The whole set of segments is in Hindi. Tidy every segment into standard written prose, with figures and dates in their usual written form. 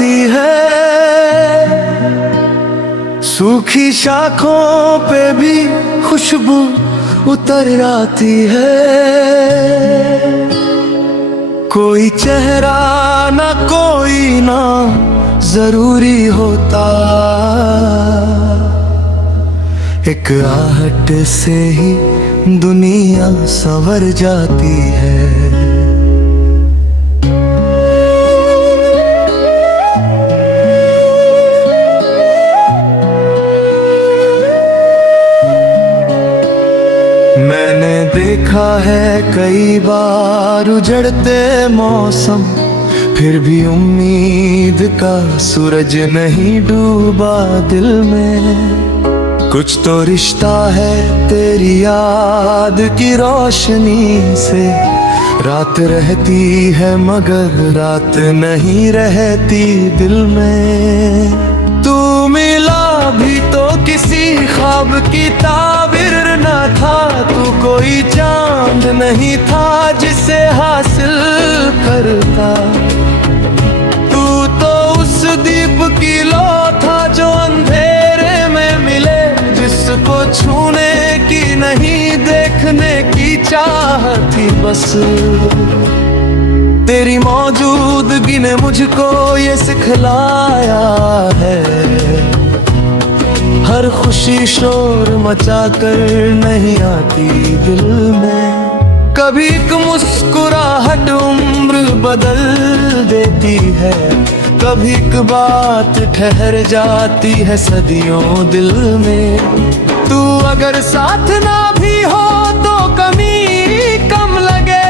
आती है, सूखी शाखों पे भी खुशबू उतर आती है। कोई चेहरा ना कोई ना जरूरी होता, एक आहट से ही दुनिया संवर जाती है। मैंने देखा है कई बार उजड़ते मौसम, फिर भी उम्मीद का सूरज नहीं डूबा दिल में। कुछ तो रिश्ता है तेरी याद की रोशनी से, रात रहती है मगर रात नहीं रहती दिल में। तू मिला भी तो किसी ख्वाब की ताबीर न था, तू कोई चांद नहीं था जिसे हासिल करता। तू तो उस दीप की लौ था जो अंधेरे में मिले, जिसको छूने की नहीं देखने की चाह थी बस। तेरी मौजूदगी ने मुझको ये सिखलाया है, हर खुशी शोर मचा कर नहीं आती दिल में। कभी एक मुस्कुराहट उम्र बदल देती है, कभी एक बात ठहर जाती है सदियों दिल में। तू अगर साथ ना भी हो तो कमी कम लगे,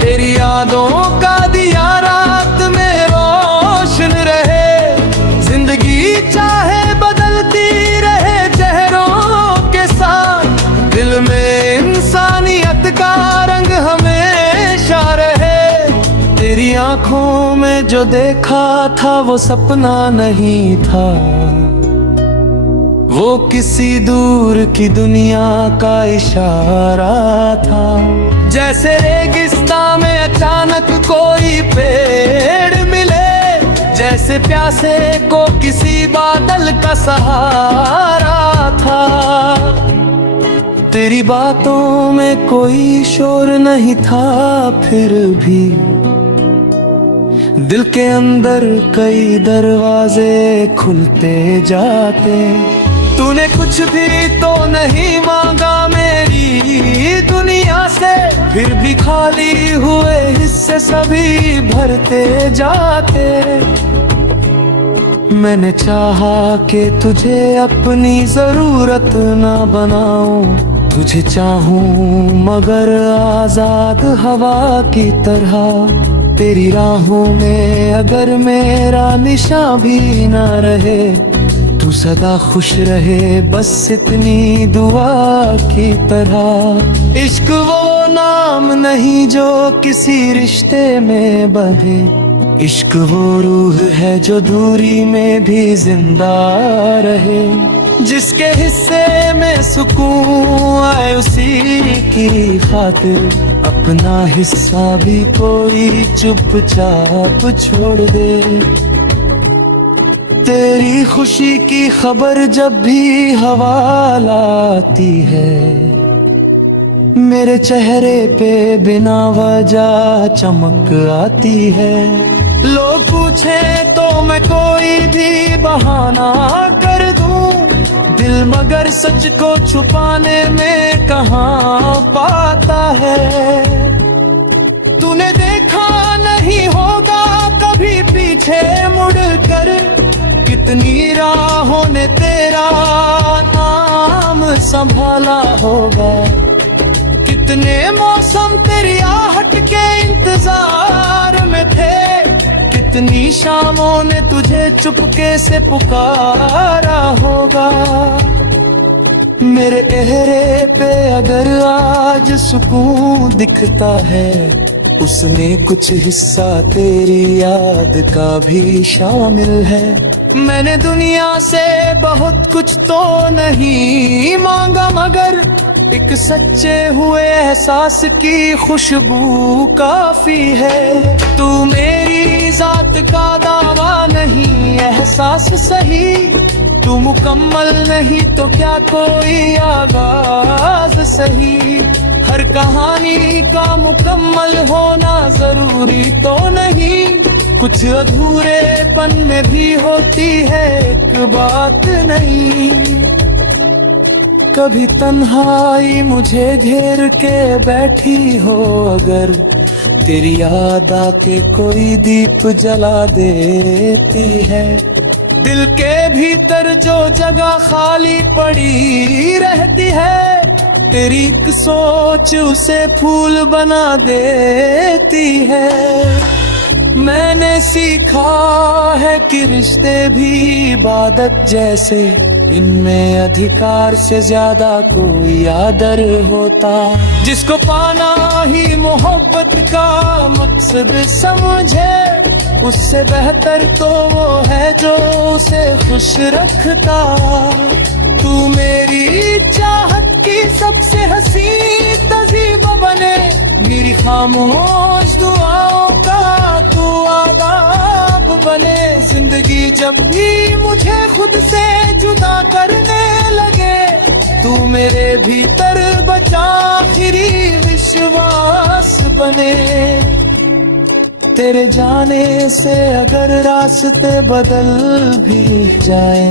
तेरी यादों का दिया रात में रोशन रहे। जिंदगी चाहे बदलती रहे चेहरों के साथ, दिल में इंसानियत का रंग हमेशा रहे। तेरी आंखों में जो देखा था वो सपना नहीं था, वो किसी दूर की दुनिया का इशारा था। जैसे रेगिस्तान में अचानक कोई पेड़ मिले, जैसे प्यासे को किसी बादल का सहारा था। तेरी बातों में कोई शोर नहीं था, फिर भी दिल के अंदर कई दरवाजे खुलते जाते। तूने कुछ भी तो नहीं मांगा मेरी दुनिया से, फिर भी खाली हुए हिस्से सभी भरते जाते। मैंने चाहा कि तुझे अपनी जरूरत ना बनाऊं, तुझे चाहूं मगर आजाद हवा की तरह। तेरी राहों में अगर मेरा निशान भी ना रहे, तू सदा खुश रहे बस इतनी दुआ की तरह। इश्क वो नाम नहीं जो किसी रिश्ते में बंधे, इश्क वो रूह है जो दूरी में भी जिंदा रहे। जिसके हिस्से में सुकून आए उसी की खातिर अपना हिस्सा भी कोई चुपचाप छोड़ दे। तेरी खुशी की खबर जब भी हवा लाती है, मेरे चेहरे पे बिना वजह चमक आती है। लोग पूछे तो मैं कोई भी बहाना कर दूं, दिल मगर सच को छुपाने में कहाँ पाता है। तूने देखा नहीं होगा कभी पीछे मुड़ कर, कितनी राहों ने तेरा नाम संभाला होगा। कितने मौसम तेरी आहट के इंतजार में थे, कितनी शामों ने तुझे चुपके से पुकारा होगा। मेरे चेहरे पे अगर आज सुकून दिखता है, उसमें कुछ हिस्सा तेरी याद का भी शामिल है। मैंने दुनिया से बहुत कुछ तो नहीं मांगा, मगर एक सच्चे हुए एहसास की खुशबू काफी है। तू मेरी जात का दावा नहीं एहसास सही, तू मुकम्मल नहीं तो क्या कोई आगाज सही। हर कहानी का मुकम्मल होना जरूरी तो नहीं, कुछ अधूरेपन में भी होती है एक बात नहीं। कभी तन्हाई मुझे घेर के बैठी हो अगर, तेरी याद आके कोई दीप जला देती है। दिल के भीतर जो जगह खाली पड़ी रहती है, तेरी एक सोच उसे फूल बना देती है। मैंने सीखा है कि रिश्ते भी इबादत जैसे, इनमें अधिकार से ज्यादा कोई आदर होता। जिसको पाना ही मोहब्बत का मकसद समझे, उससे बेहतर तो वो है जो उसे खुश रखता। तू मेरी चाहत की सबसे हंसी तजीब बने, मेरी खामोश दुआओं का तू आदाब बने। जिंदगी जब भी मुझे खुद से जुदा करने लगे, तू मेरे भीतर बचा आखिरी विश्वास बने। तेरे जाने से अगर रास्ते बदल भी जाए,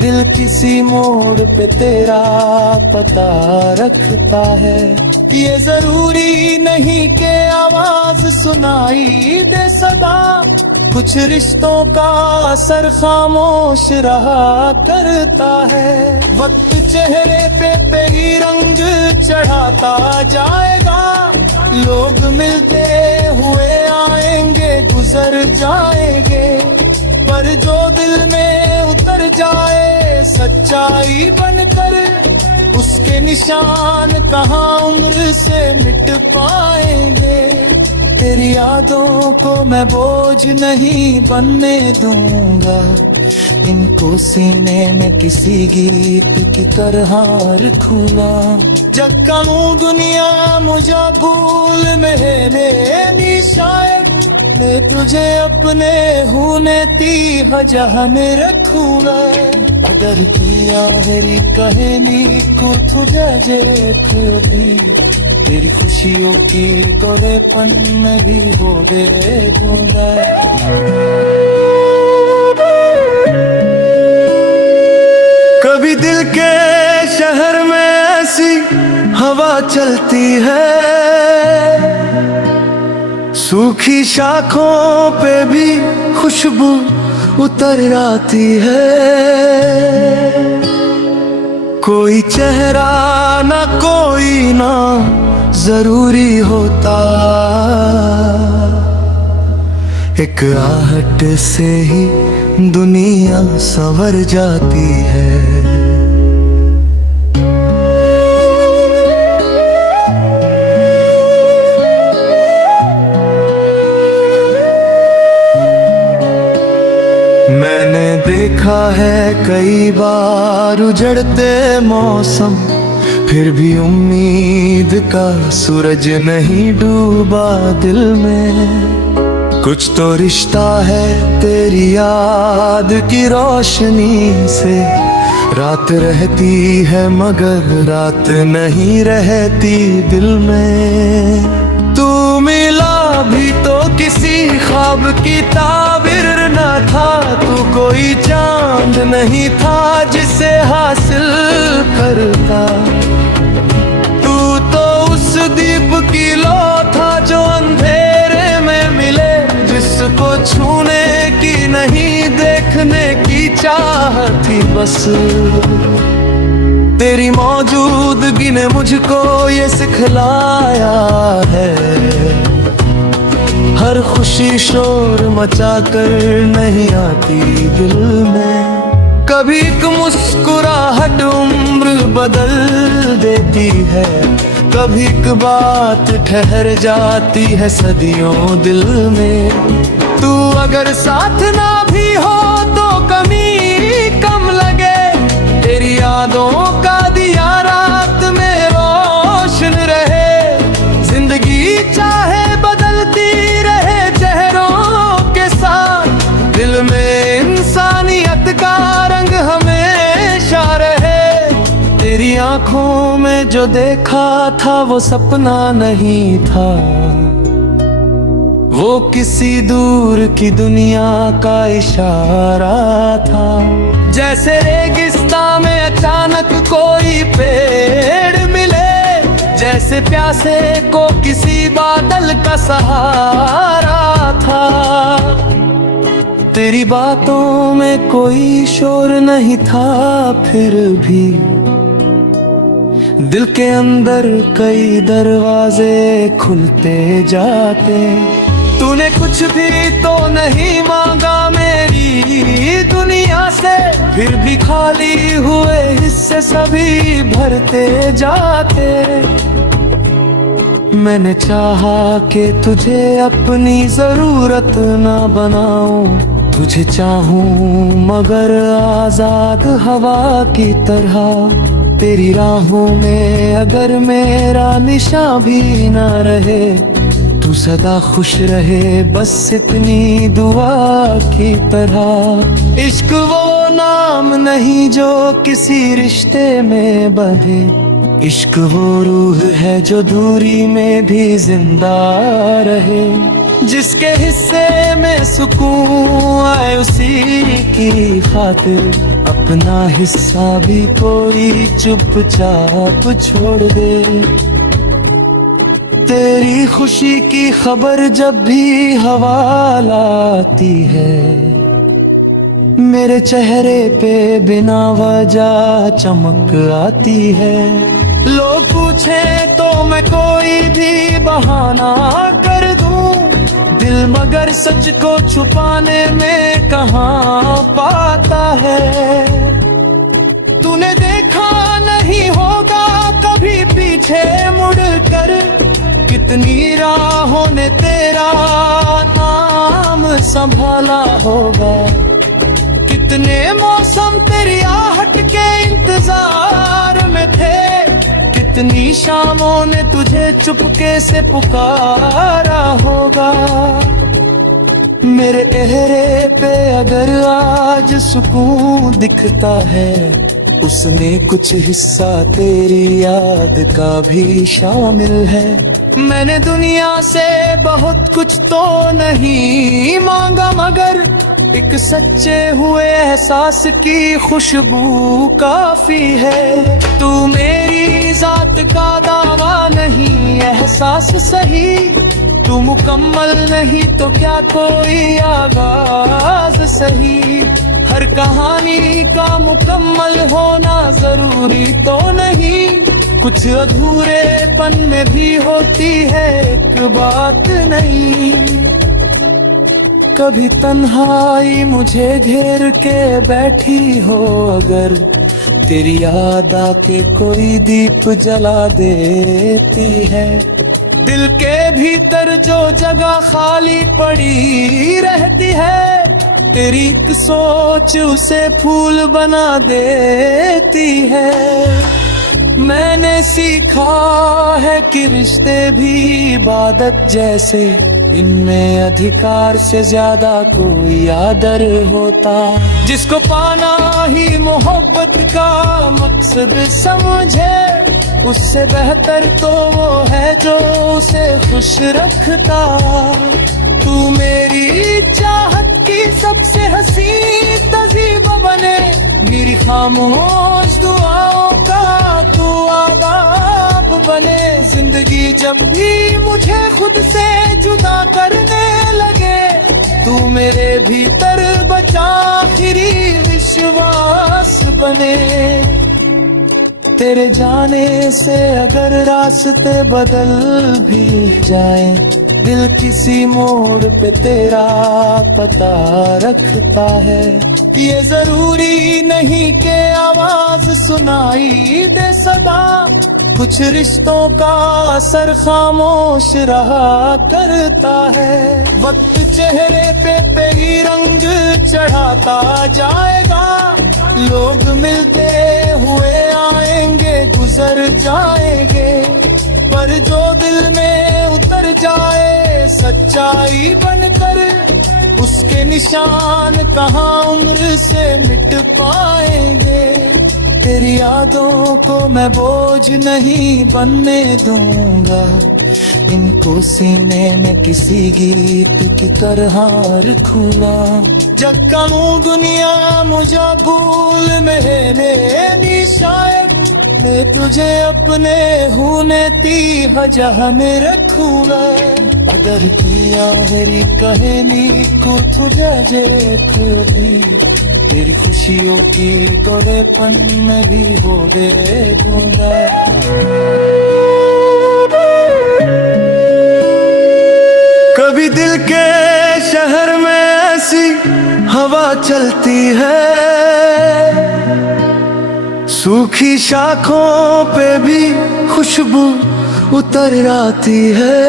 दिल किसी मोड़ पे तेरा पता रखता है। ये जरूरी नहीं कि आवाज सुनाई दे सदा, कुछ रिश्तों का असर खामोश रहा करता है। वक्त चेहरे पे तेरी रंग चढ़ाता जाएगा, लोग मिलते हुए आएंगे गुजर जाएंगे, पर जो दिल में उतर जाए सच्चाई बनकर, उसके निशान कहाँ उम्र से मिट पाएंगे। तेरी यादों को मैं बोझ नहीं बनने दूंगा, इनको सीने में किसी गीत की तरह रखूंगा। जब कहूँ दुनिया मुझे भूल में शायद, मैं तुझे अपने होने ती वजह में रखूंगा। अगर किया मेरी कहानी को तुझे जे भी, तेरी खुशियों की तोरेपन में भी हो दे दूंगा। कभी दिल के शहर में ऐसी हवा चलती है, सूखी शाखों पे भी खुशबू उतर आती है। कोई चेहरा ना कोई ना जरूरी होता, एक आहट से ही दुनिया संवर जाती है। मैंने देखा है कई बार उजड़ते मौसम, फिर भी उम्मीद का सूरज नहीं डूबा दिल में। कुछ तो रिश्ता है तेरी याद की रोशनी से, रात रहती है मगर रात नहीं रहती दिल में। तू मिला भी तो किसी ख्वाब की ताबीर न था, तू कोई चांद नहीं था जिसे हासिल करता। तू तो उस दीप की लौ था जो अंधेरे में मिले, जिसको छूने की नहीं देखने की चाह थी बस। तेरी मौजूदगी ने मुझको ये सिखलाया है, हर खुशी शोर मचा कर नहीं आती दिल में। कभी एक मुस्कुराहट उम्र बदल देती है, कभी एक बात ठहर जाती है सदियों दिल में। तू अगर साथ ना भी हो तो कमी कम लगे, तेरी यादों का दिया रात में रोशन रहे। जिंदगी चाहे बदलती रहे चेहरों के साथ, दिल में आँखों में जो देखा था वो सपना नहीं था, वो किसी दूर की दुनिया का इशारा था। जैसे रेगिस्तान में अचानक कोई पेड़ मिले, जैसे प्यासे को किसी बादल का सहारा था। तेरी बातों में कोई शोर नहीं था, फिर भी दिल के अंदर कई दरवाजे खुलते जाते। तूने कुछ भी तो नहीं मांगा मेरी दुनिया से, फिर भी खाली हुए हिस्से सभी भरते जाते। मैंने चाहा कि तुझे अपनी जरूरत ना बनाऊं, तुझे चाहूं मगर आजाद हवा की तरह। तेरी राहों में अगर मेरा निशान भी ना रहे, तू सदा खुश रहे बस इतनी दुआ की तरह। इश्क वो नाम नहीं जो किसी रिश्ते में बंधे, इश्क वो रूह है जो दूरी में भी जिंदा रहे। जिसके हिस्से में सुकून आए उसी की खातिर अपना हिस्सा भी कोई चुपचाप छोड़ दे। तेरी खुशी की खबर जब भी हवा लाती है, मेरे चेहरे पे बिना वजह चमक आती है। लोग पूछे तो मैं कोई भी बहाना कर दूं, दिल मगर सच को छुपाने में कहाँ पाता है। तूने देखा नहीं होगा कभी पीछे मुड़ कर, कितनी राहों ने तेरा नाम संभाला होगा। कितने मौसम तेरी आहट के इंतजार में थे, कितनी शामों ने तुझे चुपके से पुकारा होगा। मेरे चेहरे पे अगर आज सुकून दिखता है, उसने कुछ हिस्सा तेरी याद का भी शामिल है। मैंने दुनिया से बहुत कुछ तो नहीं मांगा, मगर एक सच्चे हुए एहसास की खुशबू काफी है। तू मेरी जात का दावा नहीं, एहसास सही। तू मुकम्मल नहीं तो क्या कोई आगाज सही। हर कहानी का मुकम्मल होना जरूरी तो नहीं, कुछ अधूरेपन में भी होती है एक बात नहीं। कभी तन्हाई मुझे घेर के बैठी हो अगर, तेरी याद आके कोई दीप जला देती है। दिल के भीतर जो जगह खाली पड़ी रहती है, तेरी एक सोच उसे फूल बना देती है। मैंने सीखा है कि रिश्ते भी इबादत जैसे, इनमें अधिकार से ज्यादा कोई आदर होता। जिसको पाना ही मोहब्बत का मकसद समझे, उससे बेहतर तो वो है जो उसे खुश रखता। तू मेरी चाहत की सबसे हंसी तजीब बने, मेरी खामोश दुआओं का तू आदाब बने। जिंदगी जब भी मुझे खुद से जुदा करने लगे, तू मेरे भीतर बचा आखिरी विश्वास बने। तेरे जाने से अगर रास्ते बदल भी जाए, दिल किसी मोड़ पे तेरा पता रखता है। ये जरूरी नहीं कि आवाज सुनाई दे सदा, कुछ रिश्तों का असर खामोश रहा करता है। वक्त चेहरे पे तेरी रंग चढ़ाता जाएगा, लोग मिलते हुए आएंगे गुजर जाएंगे, पर जो दिल में उतर जाए सच्चाई बनकर, उसके निशान कहाँ उम्र से मिट पाएंगे। तेरी यादों को मैं बोझ नहीं बनने दूंगा, इनको सीने में किसी गीत की तरह रखूंगा। जग कहूँ दुनिया मुझे भूल में शायद, मैं तुझे अपने होने ती वजह में रखूंगा। अगर किया मेरी कहानी को तुझे कभी, तेरी खुशियों की तोड़ेपन में भी हो दे दूंगा। कभी दिल के शहर में ऐसी हवा चलती है, सूखी शाखों पे भी खुशबू उतर आती है।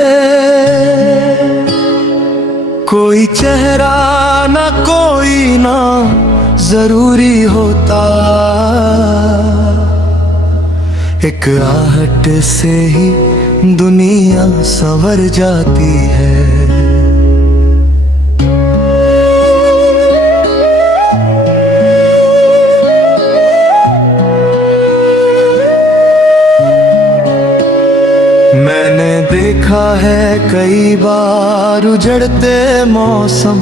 कोई चेहरा ना कोई ना जरूरी होता, एक आहट से ही दुनिया संवर जाती है। मैंने देखा है कई बार उजड़ते मौसम,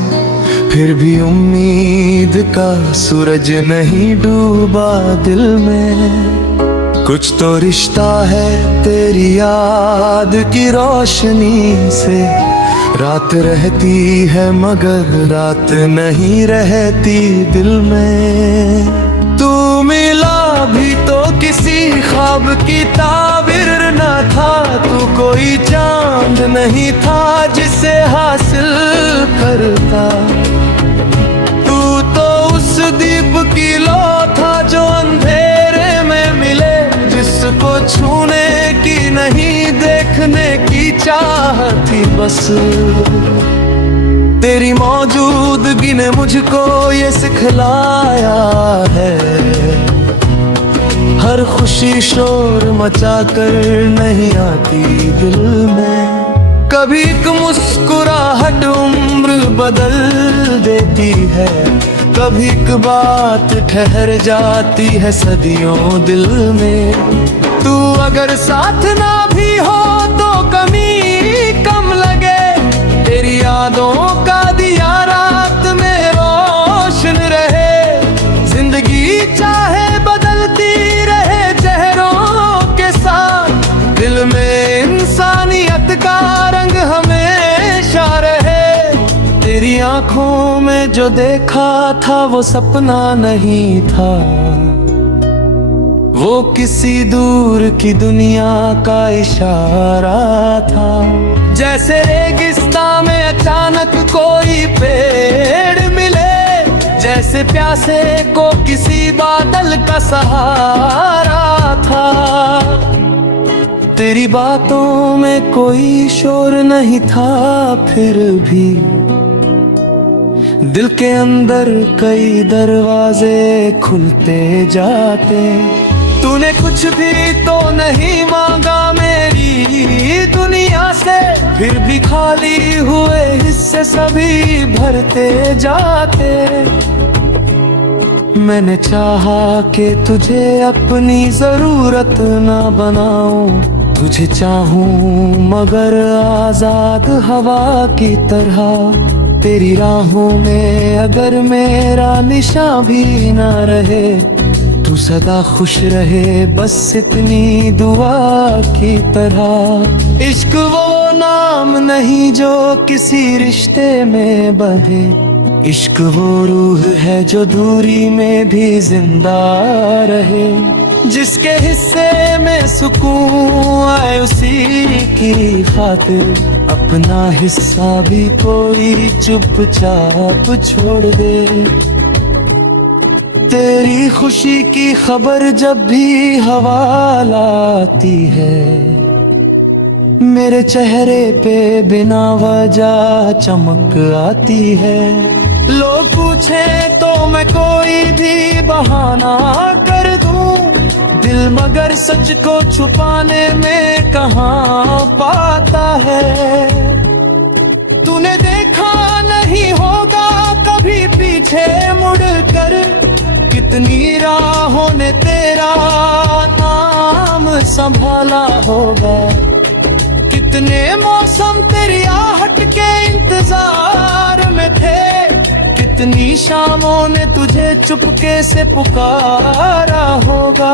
फिर भी उम्मीद का सूरज नहीं डूबा दिल में। कुछ तो रिश्ता है तेरी याद की रोशनी से, रात रहती है मगर रात नहीं रहती दिल में। तू मिला भी तो किसी ख्वाब की ताबीर न था, तू कोई चांद नहीं था जिसे हासिल करता। तू तो उस दीप की लो था जो अंधेरे में मिले, जिसको छूने की नहीं देखने की चाह थी बस। तेरी मौजूदगी ने मुझको ये सिखलाया है, हर खुशी शोर मचा कर नहीं आती दिल में। कभी एक मुस्कुराहट उम्र बदल देती है, कभी एक बात ठहर जाती है सदियों दिल में। तू अगर साथ ना भी हो तो कमी कम लगे, तेरी यादों का दिया रात में रोशन रहे। जिंदगी चाहे बदलती रहे चेहरों के साथ, दिल में इंसानियत का रंग हमेशा रहे। तेरी आंखों में जो देखा था वो सपना नहीं था, वो किसी दूर की दुनिया का इशारा था। जैसे रेगिस्तान में अचानक कोई पेड़ मिले, जैसे प्यासे को किसी बादल का सहारा था। तेरी बातों में कोई शोर नहीं था, फिर भी दिल के अंदर कई दरवाजे खुलते जाते। तूने कुछ भी तो नहीं मांगा मेरी दुनिया से, फिर भी खाली हुए हिस्से सभी भरते जाते। मैंने चाहा कि तुझे अपनी जरूरत ना बनाऊं, तुझे चाहूं मगर आजाद हवा की तरह। तेरी राहों में अगर मेरा निशान भी ना रहे, तू सदा खुश रहे बस इतनी दुआ की तरह। इश्क वो नाम नहीं जो किसी रिश्ते में बंधे, इश्क वो रूह है जो दूरी में भी जिंदा रहे। जिसके हिस्से में सुकून आए उसी की खातिर, अपना हिस्सा भी कोई चुपचाप छोड़ दे। तेरी खुशी की खबर जब भी हवा लाती है, मेरे चेहरे पे बिना वजह चमक आती है। लोग पूछे तो मैं कोई भी बहाना कर दूं, दिल मगर सच को छुपाने में कहाँ पाता है। तूने देखा नहीं होगा कभी पीछे मुड़ कर कि कितनी राहों ने तेरा नाम संभाला होगा, कितने मौसम तेरी आहट के इंतजार में थे, कितनी शामों ने तुझे चुपके से पुकारा होगा।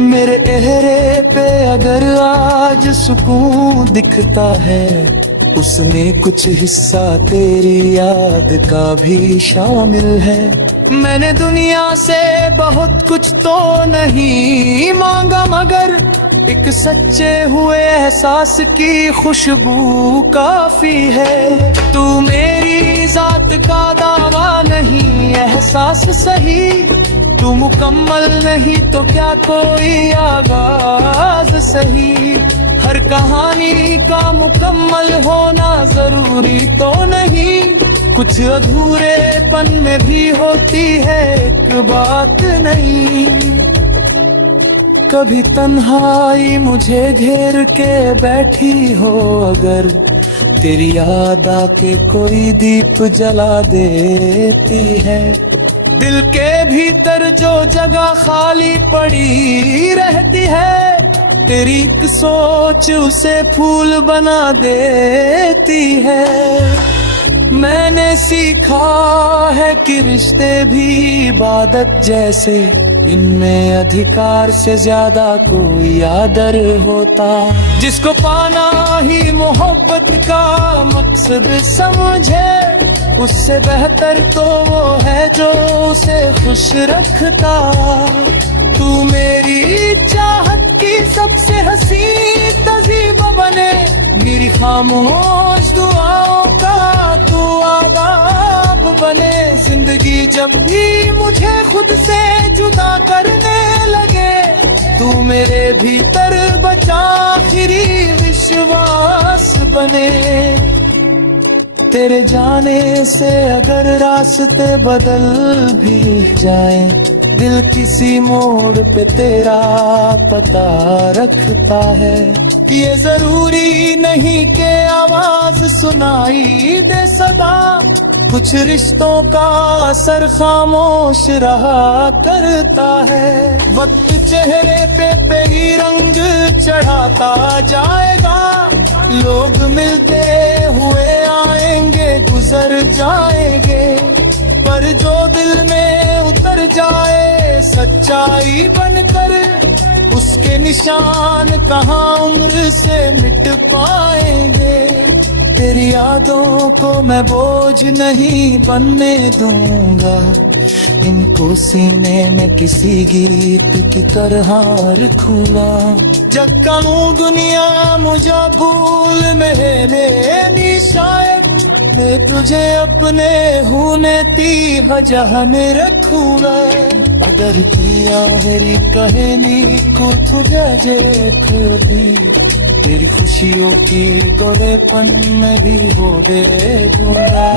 मेरे चेहरे पे अगर आज सुकून दिखता है, उसमें कुछ हिस्सा तेरी याद का भी शामिल है। मैंने दुनिया से बहुत कुछ तो नहीं मांगा, मगर एक सच्चे हुए एहसास की खुशबू काफी है। तू मेरी जात का दावा नहीं, एहसास सही। तू मुकम्मल नहीं तो क्या कोई आगाज सही। हर कहानी का मुकम्मल होना जरूरी तो नहीं, कुछ अधूरेपन में भी होती है एक बात नहीं। कभी तन्हाई मुझे घेर के बैठी हो अगर, तेरी याद आके कोई दीप जला देती है। दिल के भीतर जो जगह खाली पड़ी रहती है, तेरी एक सोच उसे फूल बना देती है। मैंने सीखा है कि रिश्ते भी इबादत जैसे, इनमें अधिकार से ज्यादा कोई आदर होता। जिसको पाना ही मोहब्बत का मकसद समझे, उससे बेहतर तो वो है जो उसे खुश रखता। तू मेरी चाहत की सबसे हंसी तज़ीब बने, मेरी खामोश दुआओं का तू आदाब बने। जिंदगी जब भी मुझे खुद से जुदा करने लगे, तू मेरे भीतर बचा आखिरी विश्वास बने। तेरे जाने से अगर रास्ते बदल भी जाएं, दिल किसी मोड़ पे तेरा पता रखता है। ये जरूरी नहीं कि आवाज सुनाई दे सदा, कुछ रिश्तों का असर खामोश रहा करता है। वक्त चेहरे पे तेरी रंग चढ़ाता जाएगा, लोग मिलते हुए आएंगे गुजर जाएंगे, पर जो दिल में उतर जाए सच्चाई बनकर, उसके निशान कहाँ उम्र से मिट पाएंगे। तेरी यादों को मैं बोझ नहीं बनने दूंगा, इनको सीने में किसी गीत की तरह रखूंगा। जग कानून दुनिया मुझे भूल में शायद, मैं तुझे अपने होने ती जहां में रखूंगा। अगर किया मेरी कहानी को तुझे भी, तेरी खुशियों की तोड़ेपन में भी हो गए दूंगा।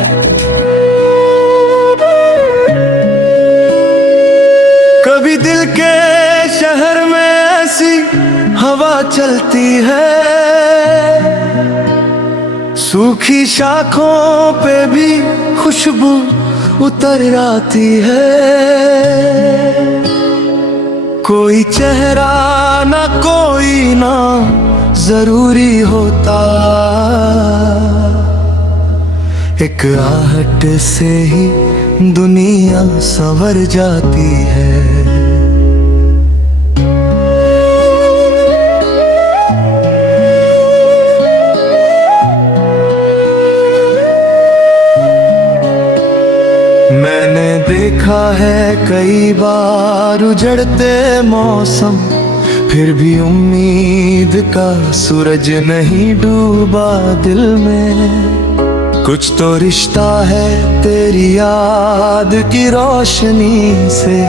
कभी दिल के शहर में ऐसी हवा चलती है, सूखी शाखों पे भी खुशबू उतर आती है। कोई चेहरा ना कोई ना जरूरी होता, एक आहट से ही दुनिया संवर जाती है। मैंने देखा है कई बार उजड़ते मौसम, फिर भी उम्मीद का सूरज नहीं डूबा दिल में। कुछ तो रिश्ता है तेरी याद की रोशनी से,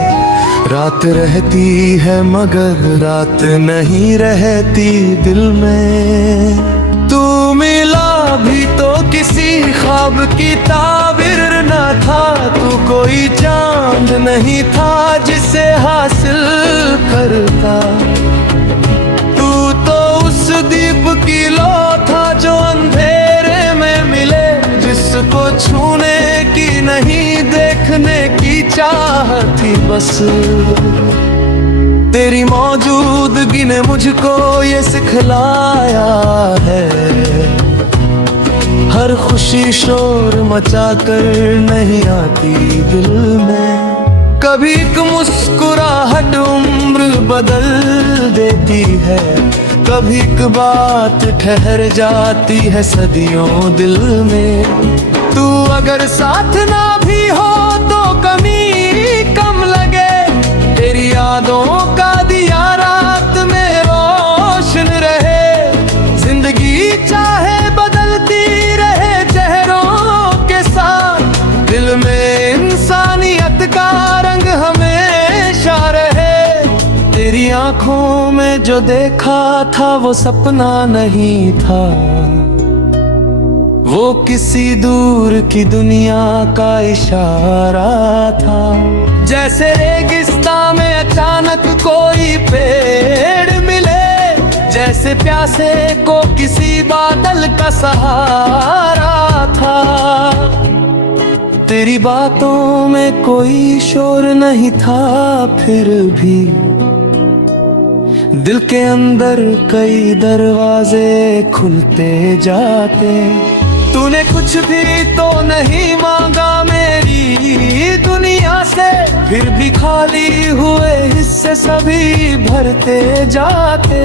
रात रहती है मगर रात नहीं रहती दिल में। तू मिला भी तो किसी ख्वाब की ताबीर न था, तू कोई चांद नहीं था जिसे हासिल करता। तू तो उस दीप की लौ था जो अंधेरे में मिले, जिसको छूने की नहीं देखने की चाह थी बस। तेरी मौजूदगी ने मुझको ये सिखलाया है, हर खुशी शोर मचा कर नहीं आती दिल में। कभी एक मुस्कुराहट उम्र बदल देती है, कभी एक बात ठहर जाती है सदियों दिल में। तू अगर साथ ना भी हो तो कमी कम लगे, तेरी यादों का दिया रात में रोशन रहे। जिंदगी चाहे बदलती रहे चेहरों के साथ, दिल में इंसानियत का रंग हमेशा रहे। तेरी आंखों में जो देखा था वो सपना नहीं था, वो किसी दूर की दुनिया का इशारा था। जैसे रेगिस्तान में अचानक कोई पेड़ मिले, जैसे प्यासे को किसी बादल का सहारा था। तेरी बातों में कोई शोर नहीं था, फिर भी दिल के अंदर कई दरवाजे खुलते जाते। तूने कुछ भी तो नहीं मांगा मेरी दुनिया से, फिर भी खाली हुए हिस्से सभी भरते जाते।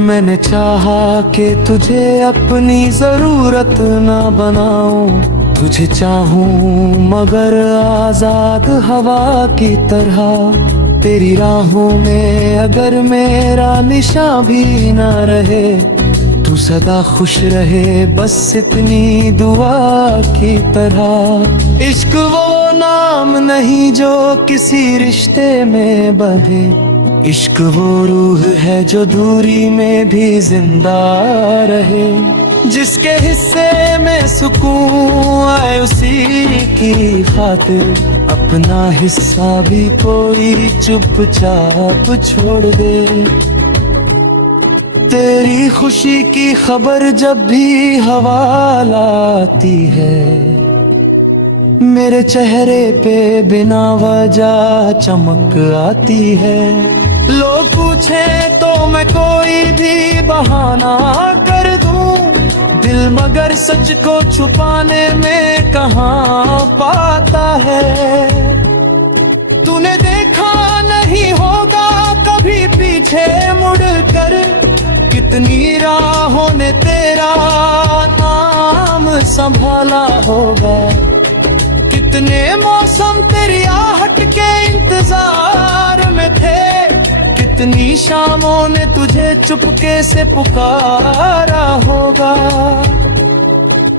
मैंने चाहा कि तुझे अपनी जरूरत ना बनाऊं, तुझे चाहूं मगर आजाद हवा की तरह। तेरी राहों में अगर मेरा निशान भी ना रहे, तू सदा खुश रहे बस इतनी दुआ की तरह। इश्क वो नाम नहीं जो किसी रिश्ते में बंधे, इश्क वो रूह है जो दूरी में भी जिंदा रहे। जिसके हिस्से में सुकून आए उसी की खातिर अपना हिस्सा भी कोई चुपचाप छोड़ दे। तेरी खुशी की खबर जब भी हवा लाती है, मेरे चेहरे पे बिना वजह चमक आती है। लोग पूछे तो मैं कोई भी बहाना कर दूं, दिल मगर सच को छुपाने में कहाँ पाता है। तूने देखा नहीं होगा कभी पीछे मुड़कर, कितनी राहों ने तेरा नाम संभाला होगा। कितने मौसम तेरी आहट के इंतजार में थे, कितनी शामों ने तुझे चुपके से पुकारा होगा।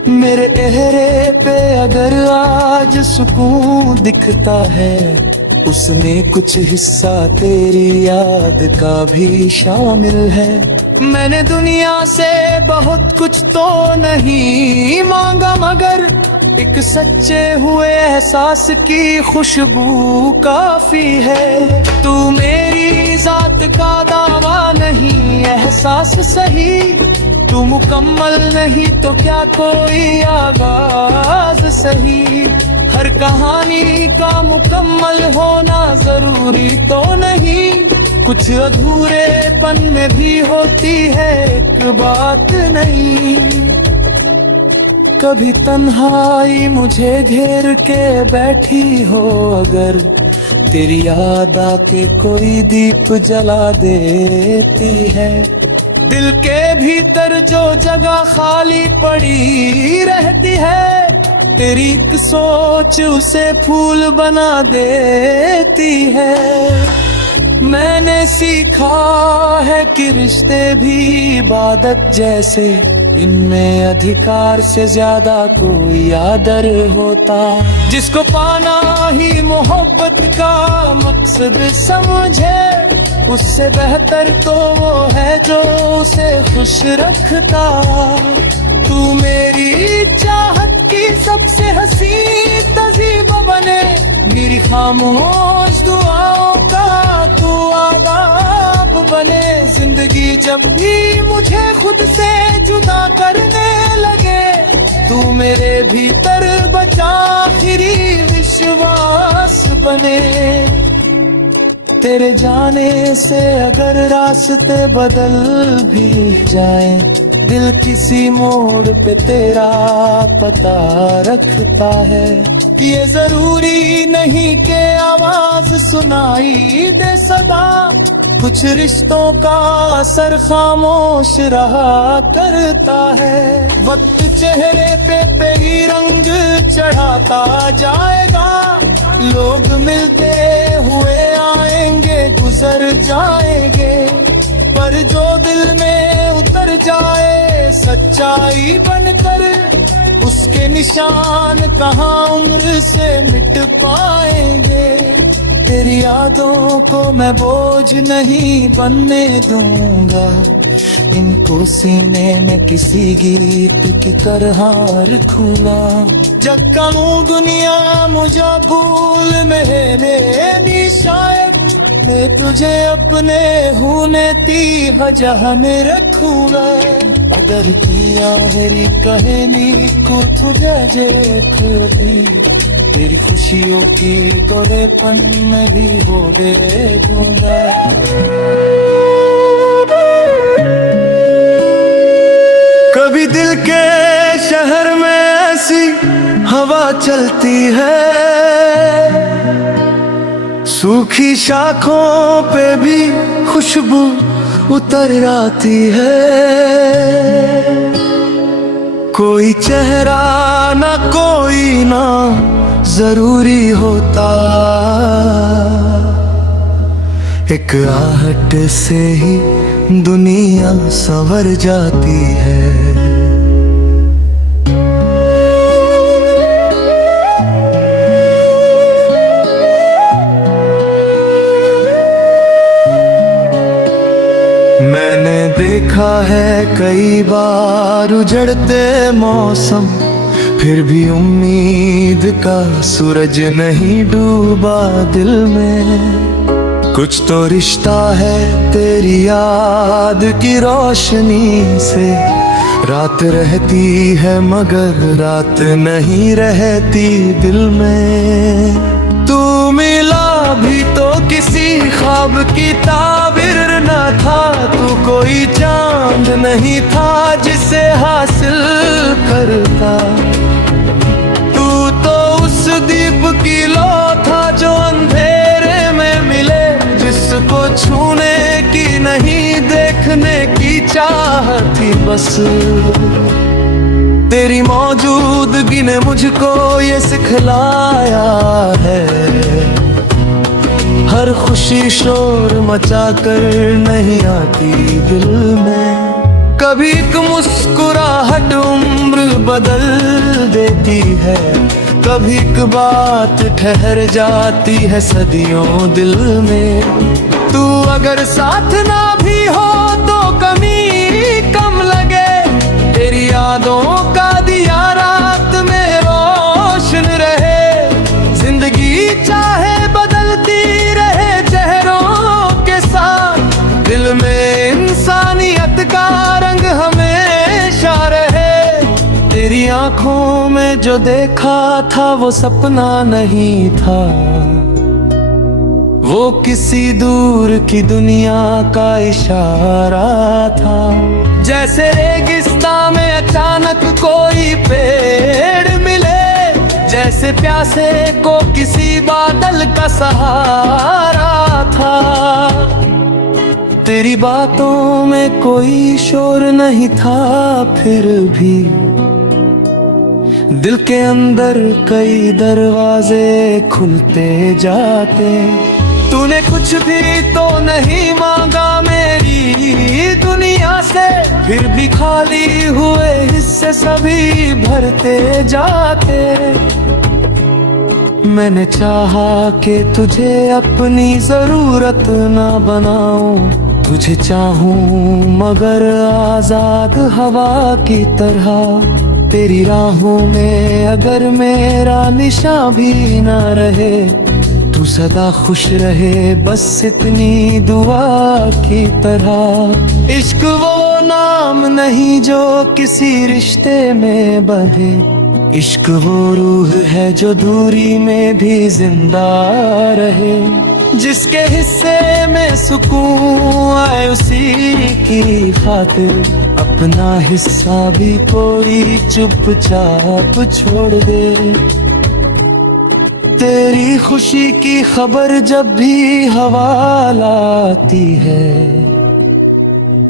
मेरे चेहरे पे अगर आज सुकून दिखता है, उसमें कुछ हिस्सा तेरी याद का भी शामिल है। मैंने दुनिया से बहुत कुछ तो नहीं मांगा, मगर एक सच्चे हुए एहसास की खुशबू काफी है। तू मेरी जात का दावा नहीं, एहसास सही। तू मुकम्मल नहीं तो क्या कोई आगाज सही। हर कहानी का मुकम्मल होना जरूरी तो नहीं, कुछ अधूरेपन में भी होती है एक बात नहीं। कभी तन्हाई मुझे घेर के बैठी हो अगर, तेरी याद आके कोई दीप जला देती है। दिल के भीतर जो जगह खाली पड़ी रहती है, तेरी एक सोच उसे फूल बना देती है। मैंने सीखा है कि रिश्ते भी इबादत जैसे, इनमें अधिकार से ज्यादा कोई आदर होता। जिसको पाना ही मोहब्बत का मकसद समझे, उससे बेहतर तो वो है जो उसे खुश रखता। तू मेरी चाहत की सबसे हंसी तजीब बने, मेरी खामोश दुआओं का तू आदाब बने। जिंदगी जब भी मुझे खुद से जुदा करने लगे, तू मेरे भीतर बचा आखिरी विश्वास बने। तेरे जाने से अगर रास्ते बदल भी जाए, दिल किसी मोड़ पे तेरा पता रखता है। ये जरूरी नहीं कि आवाज सुनाई दे सदा, कुछ रिश्तों का असर खामोश रहा करता है। वक्त चेहरे पे तेरी रंग चढ़ाता जाएगा, लोग मिलते हुए आएंगे गुजर जाएंगे, पर जो दिल में उतर जाए सच्चाई बनकर, उसके निशान कहाँ उम्र से मिट पाएंगे। तेरी यादों को मैं बोझ नहीं बनने दूंगा, इनको सीने में किसी गीत की तरह रखूंगा। जब कहूँ दुनिया मुझे भूल में शायद, मैं तुझे अपने होने ती वजह में रखूंगा। अगर की आखिरी कहानी को तुझे जे खुदी, तेरी खुशियों की तोरेपन में भी हो दे दूंगा। कभी दिल के शहर में ऐसी हवा चलती है, सूखी शाखों पे भी खुशबू उतर आती है। कोई चेहरा ना कोई ना जरूरी होता, एक आहट से ही दुनिया संवर जाती है। मैंने देखा है कई बार उजड़ते मौसम, फिर भी उम्मीद का सूरज नहीं डूबा दिल में। कुछ तो रिश्ता है तेरी याद की रोशनी से, रात रहती है मगर रात नहीं रहती दिल में। तू मिला भी तो किसी ख्वाब की ताबीर न था, तू कोई चांद नहीं था जिसे हासिल करता। तू तो उस दीप की लो था जो अंधेरे में मिले, जिसको छूने की नहीं देखने की चाह थी बस। तेरी मौजूदगी ने मुझको ये सिखलाया है, हर खुशी शोर मचा कर नहीं आती दिल में। कभी एक मुस्कुराहट उम्र बदल देती है, कभी एक बात ठहर जाती है सदियों दिल में। तू अगर साथ ना भी हो तो कमी कम लगे, तेरी यादों का दिया रात में रोशन रहे। जिंदगी चाहे बदलती रहे चेहरों के साथ, दिल में इंसानियत का रंग हमेशा रहे। तेरी आंखों में जो देखा था वो सपना नहीं था, वो किसी दूर की दुनिया का इशारा था। जैसे रेगिस्तान में अचानक कोई पेड़ मिले, जैसे प्यासे को किसी बादल का सहारा था। तेरी बातों में कोई शोर नहीं था, फिर भी दिल के अंदर कई दरवाजे खुलते जाते। तूने कुछ भी तो नहीं मांगा मेरी दुनिया से, फिर भी खाली हुए हिस्से सभी भरते जाते। मैंने चाहा कि तुझे अपनी जरूरत ना बनाऊं, तुझे चाहूं मगर आजाद हवा की तरह। तेरी राहों में अगर मेरा निशान भी ना रहे, तू सदा खुश रहे बस इतनी दुआ की तरह। इश्क वो नाम नहीं जो किसी रिश्ते में बंधे, इश्क वो रूह है जो दूरी में भी जिंदा रहे। जिसके हिस्से में सुकून आए उसी की खातिर अपना हिस्सा भी कोई चुपचाप छोड़ दे। तेरी खुशी की खबर जब भी हवा लाती है,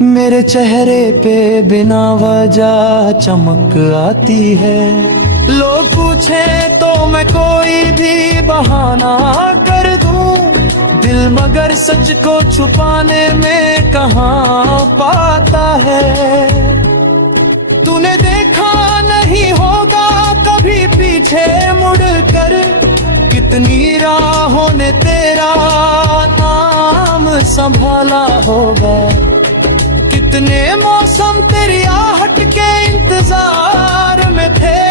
मेरे चेहरे पे बिना वजह चमक आती है। लोग पूछे तो मैं कोई भी बहाना कर दूं, दिल मगर सच को छुपाने में कहाँ पाता है। तूने देखा नहीं होगा कभी पीछे मुड़ कर, कितनी राहों ने तेरा नाम संभाला होगा। कितने मौसम तेरी आहट के इंतजार में थे,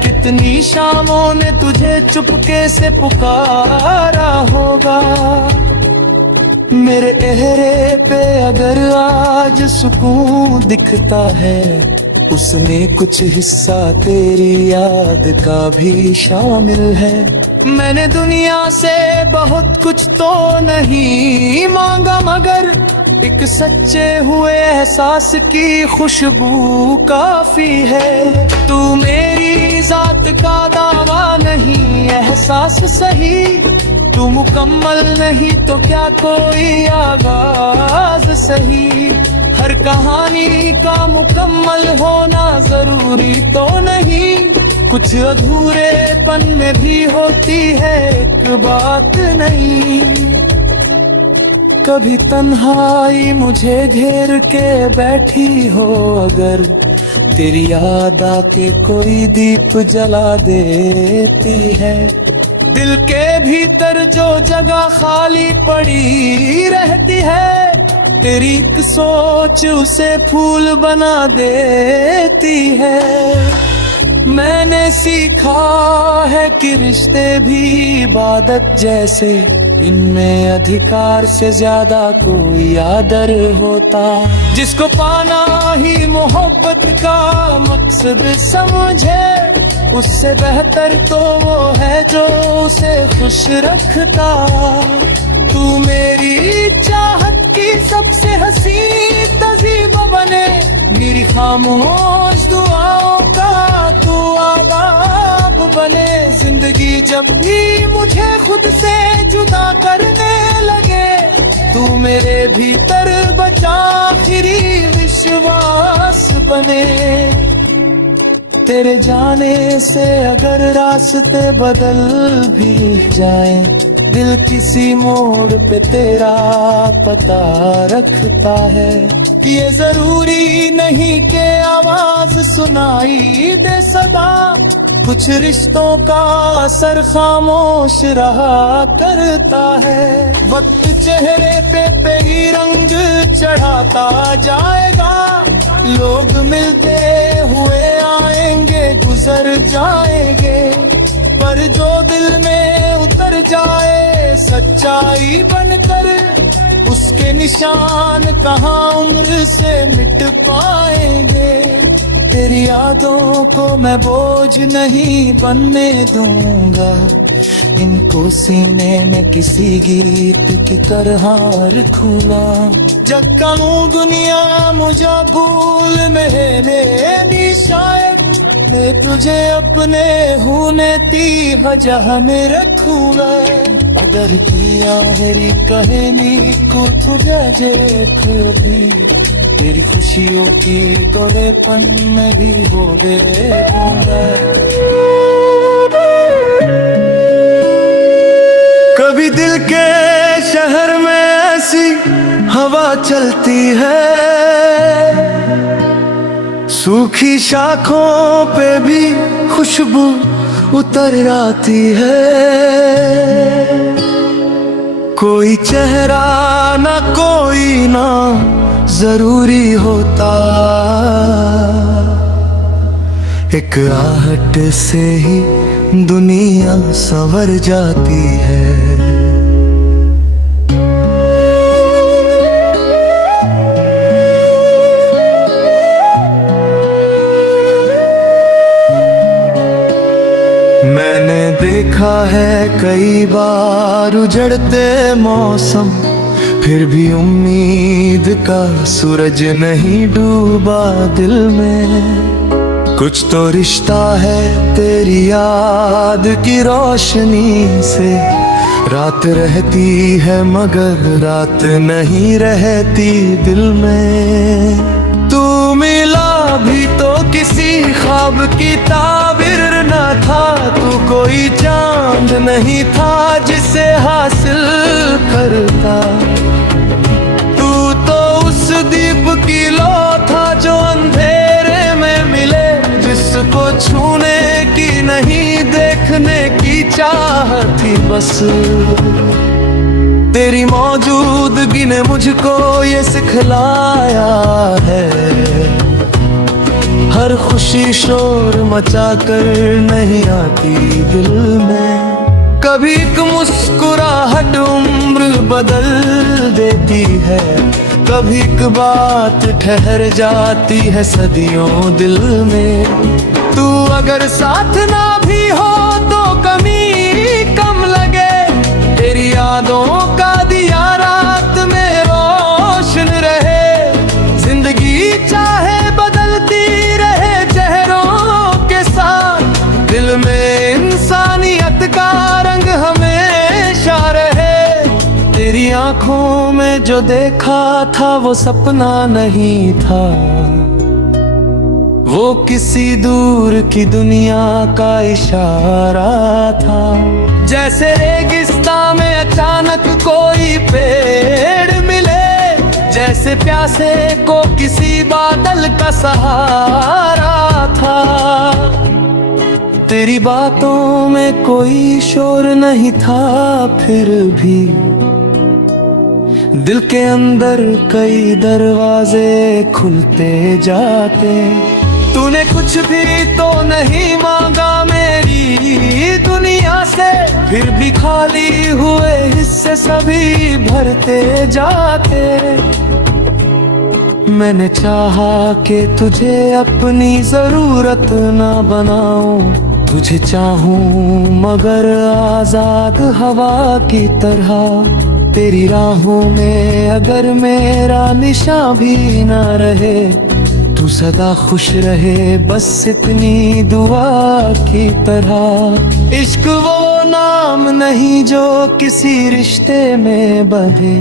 कितनी शामों ने तुझे चुपके से पुकारा होगा। मेरे चेहरे पे अगर आज सुकून दिखता है, उसमें कुछ हिस्सा तेरी याद का भी शामिल है। मैंने दुनिया से बहुत कुछ तो नहीं मांगा, मगर एक सच्चे हुए एहसास की खुशबू काफी है। तू मेरी जात का दावा नहीं, एहसास सही। तू मुकम्मल नहीं तो क्या कोई आगाज सही। हर कहानी का मुकम्मल होना जरूरी तो नहीं, कुछ अधूरेपन में भी होती है एक बात नहीं। कभी तन्हाई मुझे घेर के बैठी हो अगर, तेरी याद आके कोई दीप जला देती है। दिल के भीतर जो जगह खाली पड़ी रहती है, तेरी एक सोच उसे फूल बना देती है। मैंने सीखा है कि रिश्ते भी इबादत जैसे, इनमें अधिकार से ज्यादा कोई आदर होता। जिसको पाना ही मोहब्बत का मकसद समझे, उससे बेहतर तो वो है जो उसे खुश रखता। तू मेरी चाहत की सबसे हंसी तजीब बने, मेरी खामोश दुआओं का तू आदाब बने। जिंदगी जब भी मुझे खुद से जुदा करने लगे, तू मेरे भीतर बचा आखिरी विश्वास बने। तेरे जाने से अगर रास्ते बदल भी जाए, दिल किसी मोड़ पे तेरा पता रखता है। ये जरूरी नहीं कि आवाज सुनाई दे सदा, कुछ रिश्तों का असर खामोश रहा करता है। वक्त चेहरे पे तेरी रंग चढ़ाता जाएगा, लोग मिलते हुए आएंगे गुजर जाएंगे, पर जो दिल में उतर जाए सच्चाई बनकर, उसके निशान कहाँ उम्र से मिट पाएंगे। तेरी यादों को मैं बोझ नहीं बनने दूंगा, इनको सीने में किसी गीत की तरह रखूंगा। जब कहूँ दुनिया मुझे भूल में शायद, मैं तुझे अपने होने ती वजह में रखूंगा। अगर किया मेरी कहानी को तुझे देख भी, तेरी खुशियों की तोड़ेपन में भी हो दे दूंगा। कभी दिल के शहर में ऐसी हवा चलती है, सूखी शाखों पे भी खुशबू उतर आती है। कोई चेहरा ना कोई ना जरूरी होता, एक आहट से ही दुनिया संवर जाती है। देखा है कई बार उजड़ते मौसम, फिर भी उम्मीद का सूरज नहीं डूबा दिल में। कुछ तो रिश्ता है तेरी याद की रोशनी से, रात रहती है मगर रात नहीं रहती दिल में। तू मिला भी तो किसी ख्वाब की ताबीर न था, तू कोई चांद नहीं था जिसे हासिल करता। तू तो उस दीप की लौ था जो अंधेरे में मिले, जिसको छूने की नहीं देखने की चाह थी बस। तेरी मौजूदगी ने मुझको ये सिखलाया है, हर खुशी शोर मचा कर नहीं आती दिल में। कभी एक मुस्कुराहट उम्र बदल देती है, कभी एक बात ठहर जाती है सदियों दिल में। तू अगर साथ ना भी हो तो कमी कम लगे, तेरी यादों का दिया रात में रोशन रहे। जिंदगी चाहे बदलती रहे चेहरों के साथ, दिल में इंसानियत का रंग हमेशा रहे। तेरी आंखों में जो देखा था वो सपना नहीं था, वो किसी दूर की दुनिया का इशारा था। जैसे रेगिस्तान में अचानक कोई पेड़ मिले, जैसे प्यासे को किसी बादल का सहारा था। तेरी बातों में कोई शोर नहीं था, फिर भी दिल के अंदर कई दरवाजे खुलते जाते। तूने कुछ भी तो नहीं मांगा मेरी दुनिया से, फिर भी खाली हुए हिस्से सभी भरते जाते। मैंने चाहा कि तुझे अपनी जरूरत ना बनाऊं, तुझे चाहूं मगर आजाद हवा की तरह। तेरी राहों में अगर मेरा निशान भी ना रहे, तू सदा खुश रहे बस इतनी दुआ की तरह। इश्क वो नाम नहीं जो किसी रिश्ते में बंधे,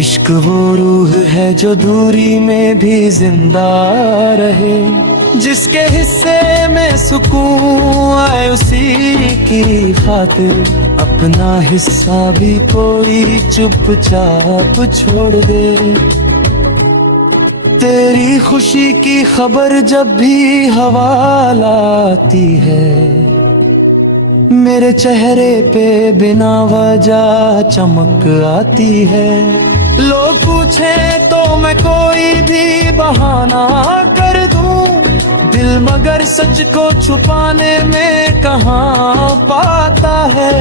इश्क वो रूह है जो दूरी में भी जिंदा रहे। जिसके हिस्से में सुकून आए उसी की खातिर, अपना हिस्सा भी कोई चुपचाप छोड़ दे। तेरी खुशी की खबर जब भी हवा लाती है, मेरे चेहरे पे बिना वजह चमक आती है। लोग पूछे तो मैं कोई भी बहाना कर दूं, दिल मगर सच को छुपाने में कहाँ पाता है।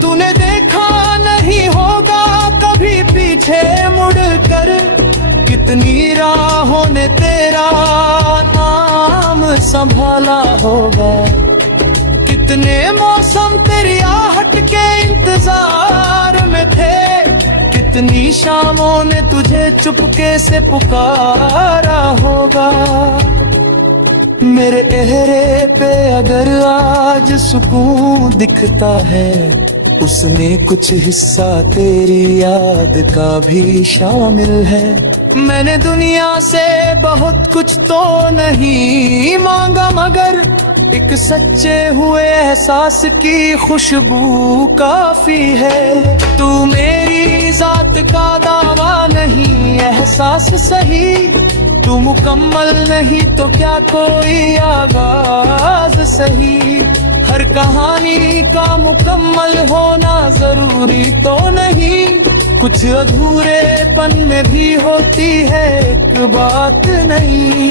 तूने देखा नहीं होगा कभी पीछे मुड़कर, कितनी राहों ने तेरा नाम संभाला होगा। कितने मौसम तेरी आहट के इंतजार में थे, कितनी शामों ने तुझे चुपके से पुकारा होगा। मेरे चेहरे पे अगर आज सुकून दिखता है, उसमें कुछ हिस्सा तेरी याद का भी शामिल है। मैंने दुनिया से बहुत कुछ तो नहीं मांगा, मगर एक सच्चे हुए एहसास की खुशबू काफी है। तू मेरी जात का दावा नहीं, एहसास सही। तू मुकम्मल नहीं तो क्या कोई आगाज सही। हर कहानी का मुकम्मल होना जरूरी तो नहीं, कुछ अधूरेपन में भी होती है एक बात नहीं।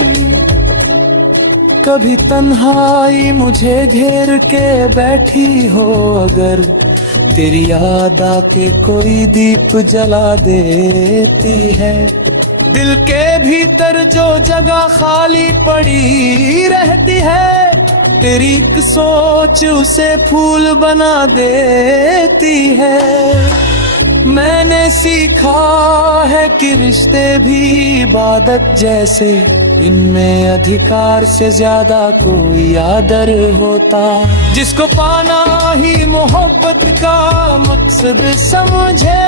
कभी तन्हाई मुझे घेर के बैठी हो अगर, तेरी याद आके कोई दीप जला देती है। दिल के भीतर जो जगह खाली पड़ी रहती है, तेरी एक सोच उसे फूल बना देती है। मैंने सीखा है कि रिश्ते भी इबादत जैसे, इनमें अधिकार से ज्यादा कोई आदर होता। जिसको पाना ही मोहब्बत का मकसद समझे,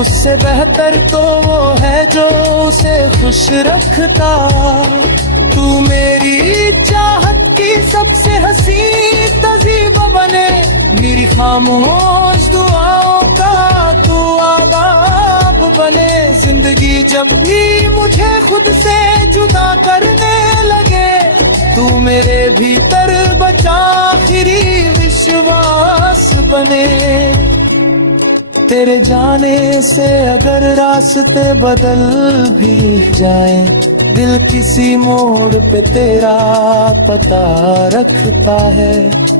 उससे बेहतर तो वो है जो उसे खुश रखता। तू मेरी चाहत की सबसे हंसी तजीब बने, मेरी खामोश दुआओं का तू आदाब बने। जिंदगी जब भी मुझे खुद से जुदा करने लगे, तू मेरे भीतर बचा आखिरी विश्वास बने। तेरे जाने से अगर रास्ते बदल भी जाए, दिल किसी मोड़ पे तेरा पता रखता है।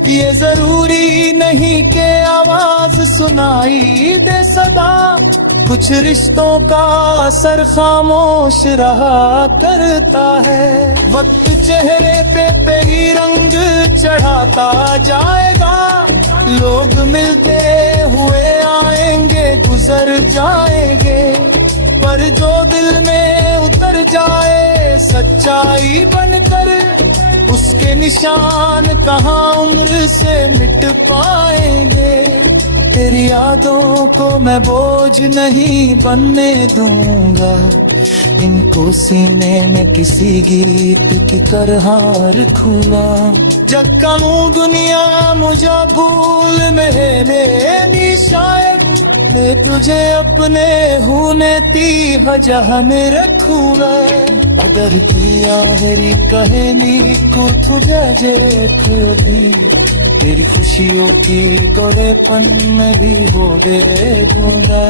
ये जरूरी नहीं कि आवाज सुनाई दे सदा, कुछ रिश्तों का असर खामोश रहा करता है। वक्त चेहरे पे तेरी रंग चढ़ाता जाएगा, लोग मिलते हुए आएंगे गुजर जाएंगे, पर जो दिल में उतर जाए सच्चाई बनकर, उसके निशान कहाँ उम्र से मिट पाएंगे। तेरी यादों को मैं बोझ नहीं बनने दूंगा, इनको सीने में किसी गीत की तरह रखूंगा। जग का मुँह दुनिया मुझे भूल में शायद, मैं तुझे अपने होने ती वजह में रखूंगा। अगर किया मेरी कहानी को तुझे देख भी, तेरी खुशियों की तोरेपन में भी हो दे दूंगा।